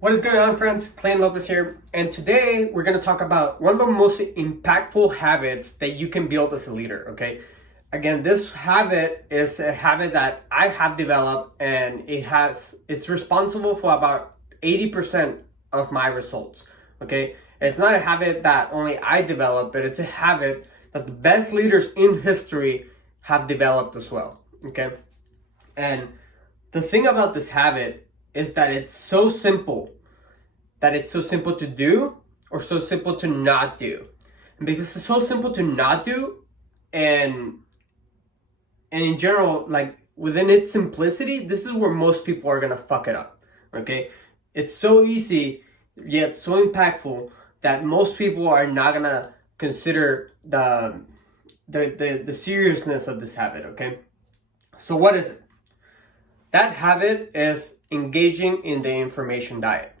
What is going on, friends? Clayton Lopez here, and today we're going to talk about one of the most impactful habits that you can build as a leader, okay? Again, this habit is a habit that I have developed, and it's responsible for about 80% of my results, okay? It's not a habit that only I developed, but it's a habit that the best leaders in history have developed as well, okay? And the thing about this habit is that it's so simple to do or so simple to not do. And because it's so simple to not do, and in general, like within its simplicity, this is where most people are gonna fuck it up. Okay? It's so easy yet so impactful that most people are not gonna consider the seriousness of this habit, okay? So what is it? That habit is engaging in the information diet.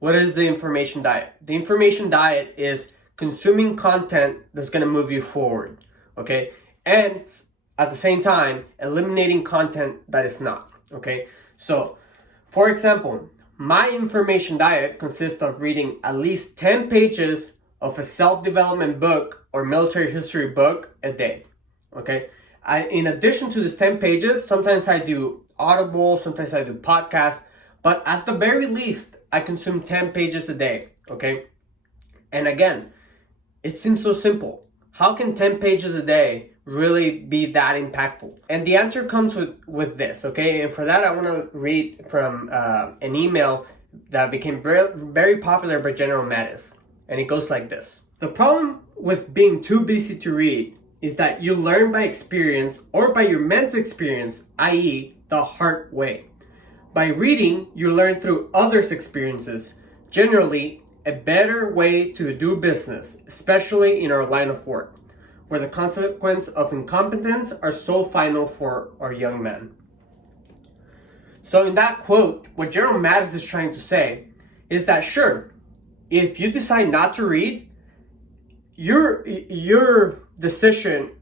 What is the information diet? The information diet is consuming content that's going to move you forward, okay? And at the same time, eliminating content that is not, okay? So, for example, my information diet consists of reading at least 10 pages of a self-development book or military history book a day, okay? In addition to these 10 pages, sometimes I do Audible, sometimes I do podcasts, but at the very least, I consume 10 pages a day, okay? And again, it seems so simple. How can 10 pages a day really be that impactful? And the answer comes with this, okay? And for that, I want to read from an email that became very popular by General Mattis. And it goes like this. The problem with being too busy to read is that you learn by experience or by your men's experience, i.e., the hard way. By reading, you learn through others' experiences, generally a better way to do business, especially in our line of work, where the consequence of incompetence are so final for our young men. So in that quote, what General Mattis is trying to say is that sure, if you decide not to read, your decision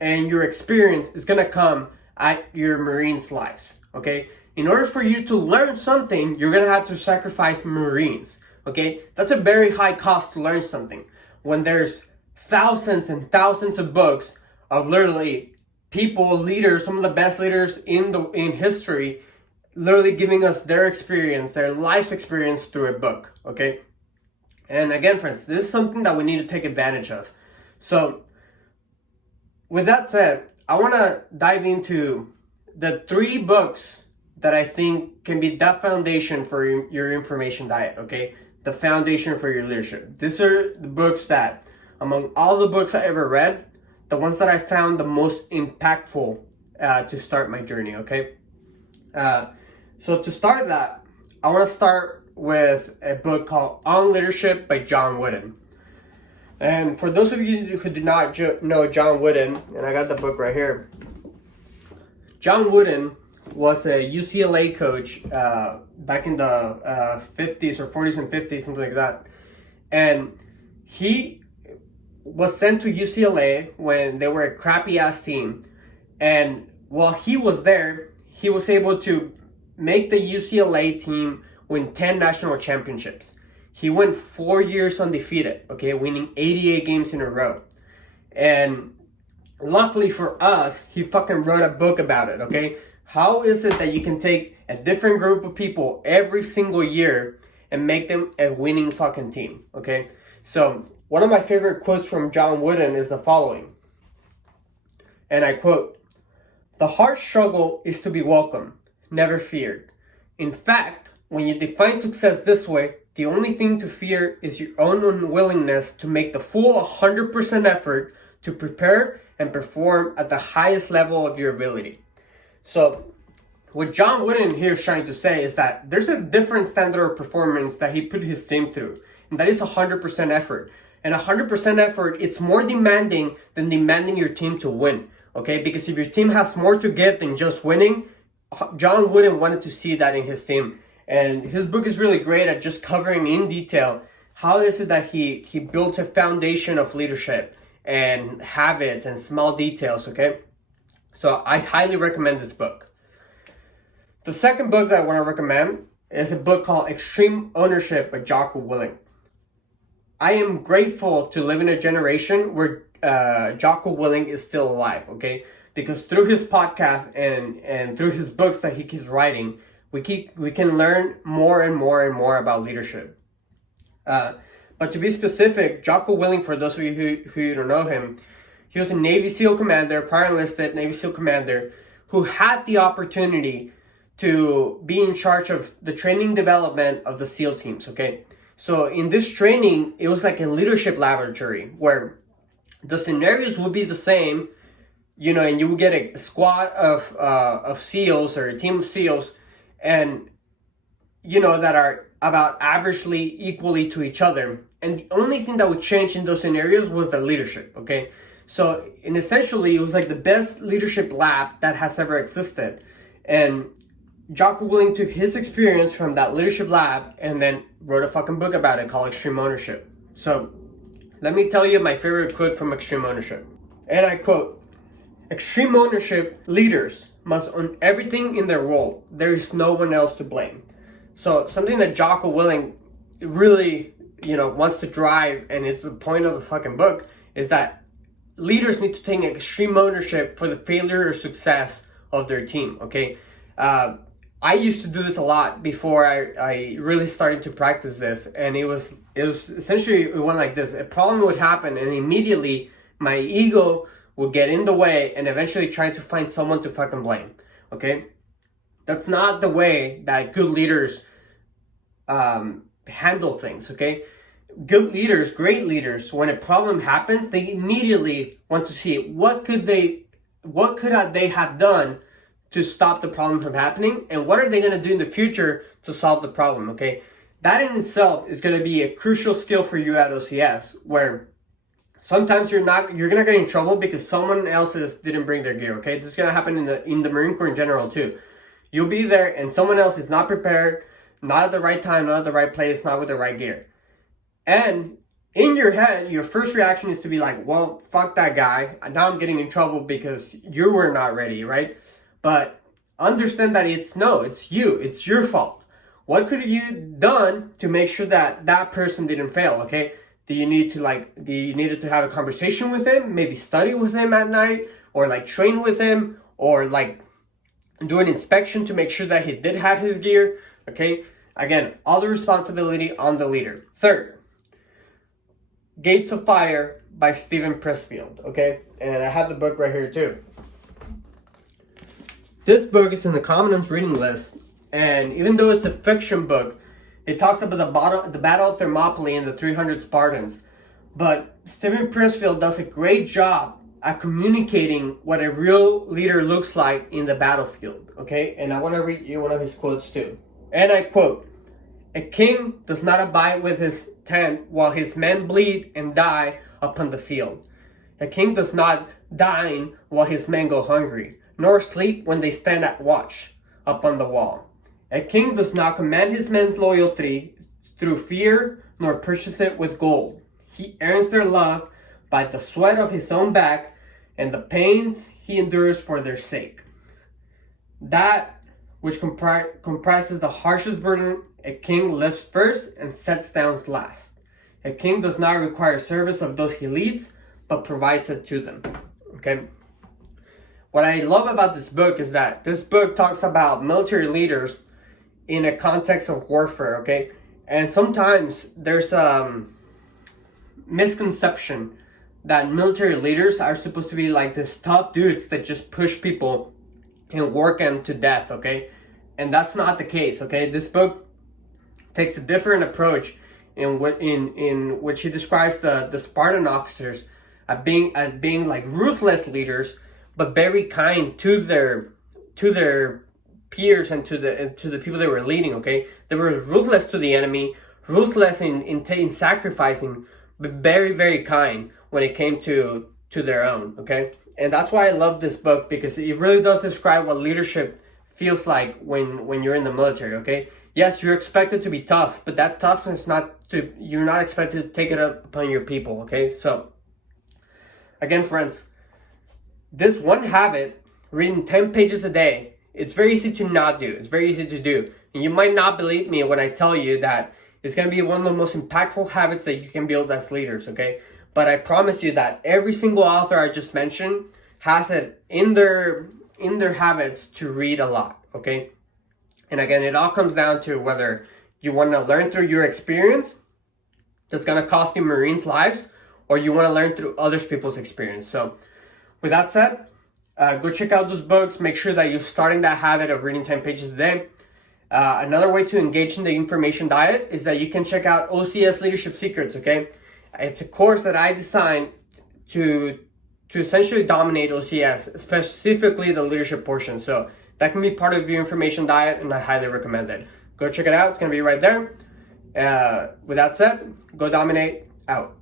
and your experience is going to come at your Marines' lives, okay? In order for you to learn something, you're going to have to sacrifice Marines, okay? That's a very high cost to learn something. When there's thousands and thousands of books of literally people, leaders, some of the best leaders in history, literally giving us their experience, their life's experience through a book, okay? And again, friends, this is something that we need to take advantage of. So, with that said, I want to dive into the 3 books that I think can be that foundation for your information diet, okay? The foundation for your leadership. These are the books that, among all the books I ever read, the ones that I found the most impactful to start my journey, okay? So to start that, I want to start with a book called On Leadership by John Wooden. And for those of you who do not know John Wooden, and I got the book right here, John Wooden was a UCLA coach back in the 50s or 40s and 50s, something like that. And he was sent to UCLA when they were a crappy ass team. And while he was there, he was able to make the UCLA team win 10 national championships. He went 4 years undefeated, okay, winning 88 games in a row. And luckily for us, he fucking wrote a book about it, okay? How is it that you can take a different group of people every single year and make them a winning fucking team, okay? So, one of my favorite quotes from John Wooden is the following. And I quote, "The hard struggle is to be welcome, never feared. In fact, when you define success this way, the only thing to fear is your own unwillingness to make the full 100% effort to prepare and perform at the highest level of your ability." So, what John Wooden here is trying to say is that there's a different standard of performance that he put his team through, and that is 100% effort. And 100% effort, it's more demanding than demanding your team to win, okay? Because if your team has more to give than just winning, John Wooden wanted to see that in his team. And his book is really great at just covering in detail how is it that he built a foundation of leadership and habits and small details, okay? So I highly recommend this book. The second book that I want to recommend It's a book called Extreme Ownership by Jocko Willink. I am grateful to live in a generation where Jocko Willink is still alive, okay? Because through his podcast and through his books that he keeps writing, we can learn more and more and more about leadership. But to be specific, Jocko Willink, for those of you who don't know him, he was a Navy SEAL commander, prior enlisted Navy SEAL commander, who had the opportunity to be in charge of the training development of the SEAL teams, okay? So in this training, it was like a leadership laboratory where the scenarios would be the same, and you would get a squad of SEALs or a team of SEALs, and that are about averagely equally to each other. And the only thing that would change in those scenarios was the leadership, okay? So, essentially, it was like the best leadership lab that has ever existed. And Jocko Willink took his experience from that leadership lab and then wrote a fucking book about it called Extreme Ownership. So, let me tell you my favorite quote from Extreme Ownership. And I quote, "Extreme ownership leaders must own everything in their role. There is no one else to blame." So something that Jocko Willink really, wants to drive, and it's the point of the fucking book, is that leaders need to take extreme ownership for the failure or success of their team, okay? I used to do this a lot before I really started to practice this, and it was essentially, it went like this. A problem would happen, and immediately my ego would get in the way and eventually try to find someone to fucking blame, okay? That's not the way that good leaders handle things, okay? Good leaders, great leaders, when a problem happens, they immediately want to see what could they have done to stop the problem from happening, and what are they going to do in the future to solve the problem, okay? That in itself is going to be a crucial skill for you at OCS, where sometimes you're gonna get in trouble because someone else didn't bring their gear, okay? This is gonna happen in the Marine Corps in general too. You'll be there and someone else is not prepared, not at the right time, not at the right place, not with the right gear. And in your head, your first reaction is to be like, well, fuck that guy. Now I'm getting in trouble because you were not ready, right? But understand that it's you. It's your fault. What could you done to make sure that that person didn't fail, okay? Do you needed to have a conversation with him, maybe study with him at night, or train with him, or do an inspection to make sure that he did have his gear, okay? Again, all the responsibility on the leader. Third, Gates of Fire by Steven Pressfield, okay? And I have the book right here too. This book is in the Commandant's reading list, and even though it's a fiction book, it talks about the Battle of Thermopylae and the 300 Spartans. But Steven Pressfield does a great job at communicating what a real leader looks like in the battlefield, okay? And I want to read you one of his quotes too. And I quote, "A king does not abide with his tent while his men bleed and die upon the field. A king does not dine while his men go hungry, nor sleep when they stand at watch upon the wall. A king does not command his men's loyalty through fear, nor purchase it with gold. He earns their love by the sweat of his own back and the pains he endures for their sake. That which comprises the harshest burden, a king lifts first and sets down last. A king does not require service of those he leads, but provides it to them." Okay? What I love about this book is that this book talks about military leaders in a context of warfare, okay? And sometimes there's a misconception that military leaders are supposed to be like this tough dudes that just push people and work them to death, okay? And that's not the case, okay? This book takes a different approach in which he describes the Spartan officers as being like ruthless leaders, but very kind to their peers and to the people they were leading, okay? They were ruthless to the enemy, ruthless in sacrificing, but very, very kind when it came to their own, okay? And that's why I love this book, because it really does describe what leadership feels like when you're in the military, okay? Yes, you're expected to be tough, but that toughness you're not expected to take it up upon your people, okay? So, again, friends, this one habit, reading 10 pages a day, it's very easy to not do. It's very easy to do. And you might not believe me when I tell you that it's going to be one of the most impactful habits that you can build as leaders, okay? But I promise you that every single author I just mentioned has it in their habits to read a lot, okay? And again, it all comes down to whether you want to learn through your experience that's going to cost you Marines' lives, or you want to learn through other people's experience. So with that said, go check out those books. Make sure that you're starting that habit of reading 10 pages a day. Another way to engage in the information diet is that you can check out OCS Leadership Secrets, okay? It's a course that I designed to essentially dominate OCS, specifically the leadership portion. So that can be part of your information diet, and I highly recommend it. Go check it out. It's going to be right there. With that said, go dominate. Out.